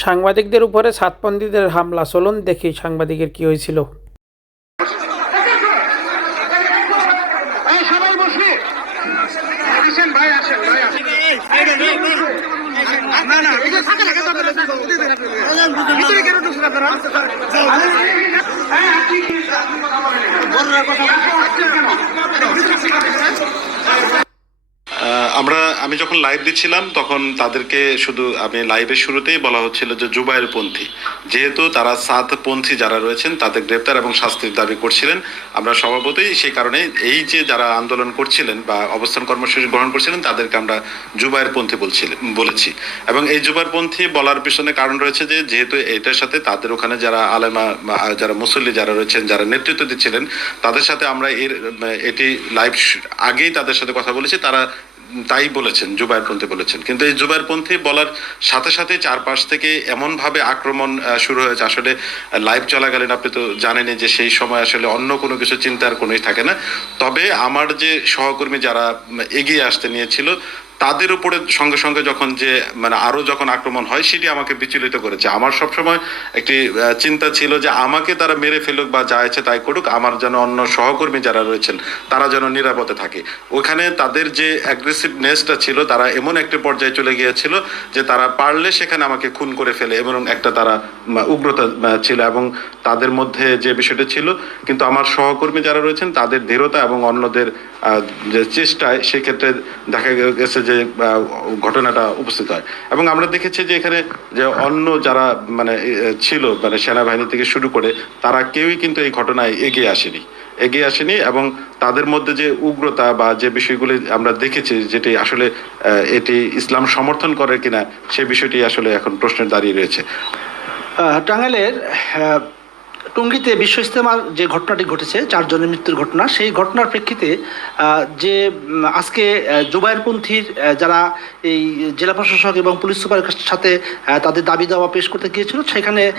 সাংবাদিকদের উপরে সাতপন্থীদের হামলা চলুন দেখি সাংবাদিকের কি হয়েছিল। এই সবাই বসে আসেন ভাই আসেন ভাই আসেন না না এই যে থাকে থাকে ভিতরে কেন ঢুকছেন আপনারা হ্যাঁ, আপনি কি বড়রা কথা বলছেন কেন আহ, আমরা আমি যখন লাইভ দিচ্ছিলাম, তখন তাদেরকে শুধু আমি লাইভের শুরুতেই বলা হচ্ছিল যে জুবাইর পন্থী। যেহেতু তারা সাত পন্থী যারা রয়েছেন, তাদের গ্রেপ্তার এবং শাস্তির দাবি করছিলেন। আমরা স্বভাবতই সেই কারণে এই যে যারা আন্দোলন করছিলেন বা অবস্থান কর্মসূচি গ্রহণ করছিলেন, তাদেরকে আমরা জুবাইর পন্থী বলছিলেন বলেছি। এবং এই জুবাইর পন্থী বলার পিছনে কারণ রয়েছে যে, যেহেতু এটার সাথে তাদের ওখানে যারা আলেমা যারা মুসল্লি যারা রয়েছেন, যারা নেতৃত্ব দিচ্ছিলেন, তাদের সাথে আমরা এর, এটি লাইভ আগেই তাদের সাথে কথা বলেছি। তারা তাই বলেছেন, জুবাইরপন্থী বলেছেন। কিন্তু এই জুবাইরপন্থী বলার সাথে সাথে চারপাশ থেকে এমনভাবে আক্রমণ শুরু হয়েছে। আসলে লাইভ চলাকালীন আপনি তো জানেনই যে সেই সময় আসলে অন্য কোনো কিছু চিন্তার কোনোই থাকে না। তবে আমার যে সহকর্মী যারা এগিয়ে আসতে নিয়েছিল তাদের উপরে সঙ্গে সঙ্গে যখন যে মানে আরও যখন আক্রমণ হয়, সেটি আমাকে বিচলিত করেছে। আমার সবসময় একটি চিন্তা ছিল যে আমাকে তারা মেরে ফেলুক বা যা ইচ্ছে তাই করুক, আমার যেন অন্য সহকর্মী যারা রয়েছেন, তারা যেন নিরাপদে থাকে। ওখানে তাদের যে অ্যাগ্রেসিভনেসটা ছিল, তারা এমন একটি পর্যায়ে চলে গিয়েছিল যে তারা পারলে সেখানে আমাকে খুন করে ফেলে এবং একটা তারা উগ্রতা ছিল এবং তাদের মধ্যে যে বিষয়টা ছিল, কিন্তু আমার সহকর্মী যারা রয়েছেন, তাদের দৃঢ়তা এবং অন্যদের যে চেষ্টায় সেক্ষেত্রে দেখা গেছে যে ঘটনাটা উপস্থিত হয়। এবং আমরা দেখেছি যে এখানে যে অন্য যারা মানে ছিল মানে সেনাবাহিনী থেকে শুরু করে তারা কেউই কিন্তু এই ঘটনায় এগিয়ে আসেনি। এগিয়ে আসেনি এবং তাদের মধ্যে যে উগ্রতা বা যে বিষয়গুলি আমরা দেখেছি যেটি আসলে এটি ইসলাম সমর্থন করে কিনা সে বিষয়টি আসলে এখন প্রশ্নের দাঁড়িয়ে রয়েছে। আহ, টঙ্গীতে বিশ্ব ইস্তেমার যে ঘটনাটি ঘটেছে চারজনের মৃত্যুর ঘটনা সেই ঘটনার প্রেক্ষিতে যে আজকে আহ, জুবাইরপন্থীর যারা এই জেলা প্রশাসক এবং পুলিশ সুপারের সাথে তাদের দাবি দাওয়া পেশ করতে গিয়েছিল সেখানে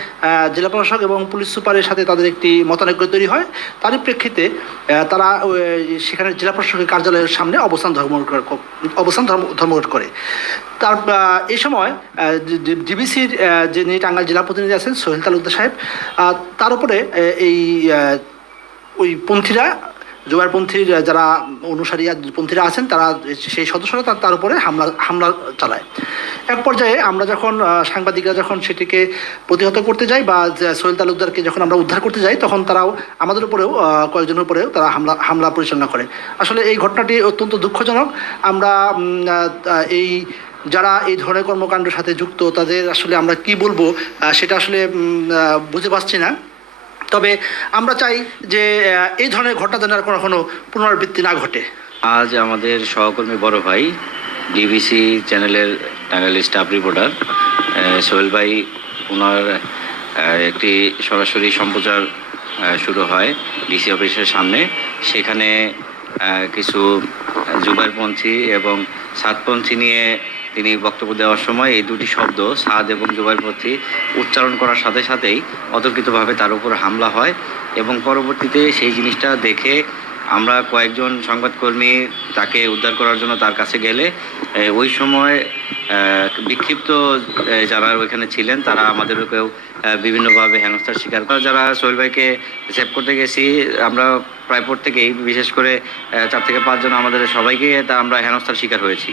জেলা প্রশাসক এবং পুলিশ সুপারের সাথে তাদের একটি মতানৈক্য তৈরি হয়। তারই প্রেক্ষিতে তারা সেখানে জেলা প্রশাসকের কার্যালয়ের সামনে অবস্থান ধর্ম অবস্থান ধর্ম- ধর্মঘট করে। তার এই সময় ডিবিসির যিনি টাঙ্গাইল জেলা প্রতিনিধি আছেন সোহেল তালুকদার সাহেব তার উপরে এই ওই পন্থীরা জোয়ারপন্থীর যারা অনুসারী পন্থীরা আছেন, তারা সেই সদস্যরা তার উপরে হামলা হামলা চালায়। এক পর্যায়ে আমরা যখন সাংবাদিকরা যখন সেটিকে প্রতিহত করতে যাই বা সোহেল তালুকদারকে যখন আমরা উদ্ধার করতে যাই, তখন তারাও আমাদের উপরেও কয়েকজনের উপরেও তারা হামলা হামলা পরিচালনা করে। আসলে এই ঘটনাটি অত্যন্ত দুঃখজনক। আমরা এই যারা এই ধরনের কর্মকাণ্ডের সাথে যুক্ত, তাদের আসলে আমরা কি বলব সেটা আসলে বুঝতে পারছি না। তবে আমরা চাই যে এই ধরনের ঘটনা যেন আর কখনো পুনরাবৃত্তি না ঘটে। আজ আমাদের সহকর্মী বড় ভাই ডিবিসি চ্যানেলের টাঙ্গাইল স্টাফ রিপোর্টার সোহেল ভাই ওনার একটি সরাসরি সম্প্রচার শুরু হয় ডিসি অফিসের সামনে। সেখানে কিছু জুবাইরপন্থী এবং সাতপন্থী নিয়ে তিনি বক্তব্য দেওয়ার সময় এই দুটি শব্দ সাদ এবং জুবাইরপন্থী উচ্চারণ করার সাথে সাথেই অতর্কিতভাবে তার উপর হামলা হয় এবং পরবর্তীতে সেই জিনিসটা দেখে আমরা কয়েকজন সংবাদকর্মী তাকে উদ্ধার করার জন্য তার কাছে গেলে ওই সময় বিক্ষিপ্ত যারা ওইখানে ছিলেন তারা আমাদেরকেও বিভিন্নভাবে হেনস্থার শিকার করে। যারা সোহেল ভাইকে সেভ করতে গেছি, আমরা প্রায় প্রত্যেকেই, বিশেষ করে চার থেকে পাঁচজন আমাদের সবাইকে তা আমরা হেনস্থার শিকার হয়েছি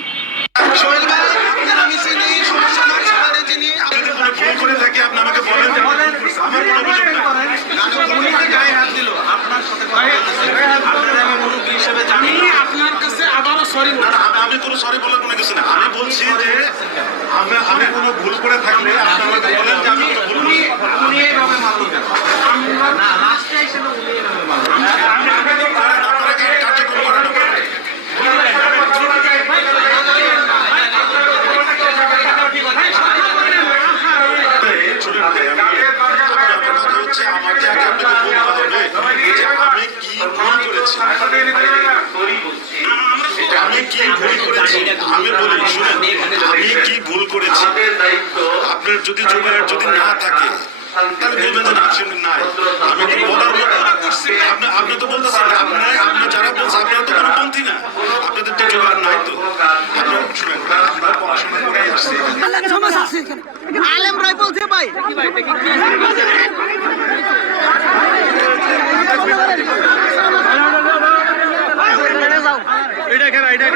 সোহেল ভাই আপনার আমি চিনি সমস্যা নাই সবাই চিনি যদি কোনো ভুল করে থাকি আপনি আমাকে বলেন আমার কোনো অভিযোগ নাই উনি গায়ে হাত দিল আপনার সাথে আপনার আমি মুরব্বী হিসেবে জানি আপনার কাছে আবারও সরি না, না, আমি- আমি কোনো সরি বলার কোনো কিছু না আমি বলছি যে আমি আমি কোনো ভুল করে থাকলে আপনি আমাকে বলেন যে আমি ভুল উনি এইভাবে না লাস্টে এসে উনি এইভাবে আমাকে আমি কি ভুল করেছি আমি কি ভুল করেছি? আমি বলি শুনুন আমি কি ভুল করেছি? আপনার যদি জোগাড় যদি না থাকে তাহলে বলবেন যে না নাই। আমি তো বলার আপনি আপনি তো বলতেছেন না, আপনি যারা বলছে আপনারা তো কোনো পন্থী না। আপনাদের তো জোগাড় নাই তো। আপনার শুনেন আপনার পড়াশোনা করে আসছি আলেমরাই বলছে ভাই? এটা খেলা এটা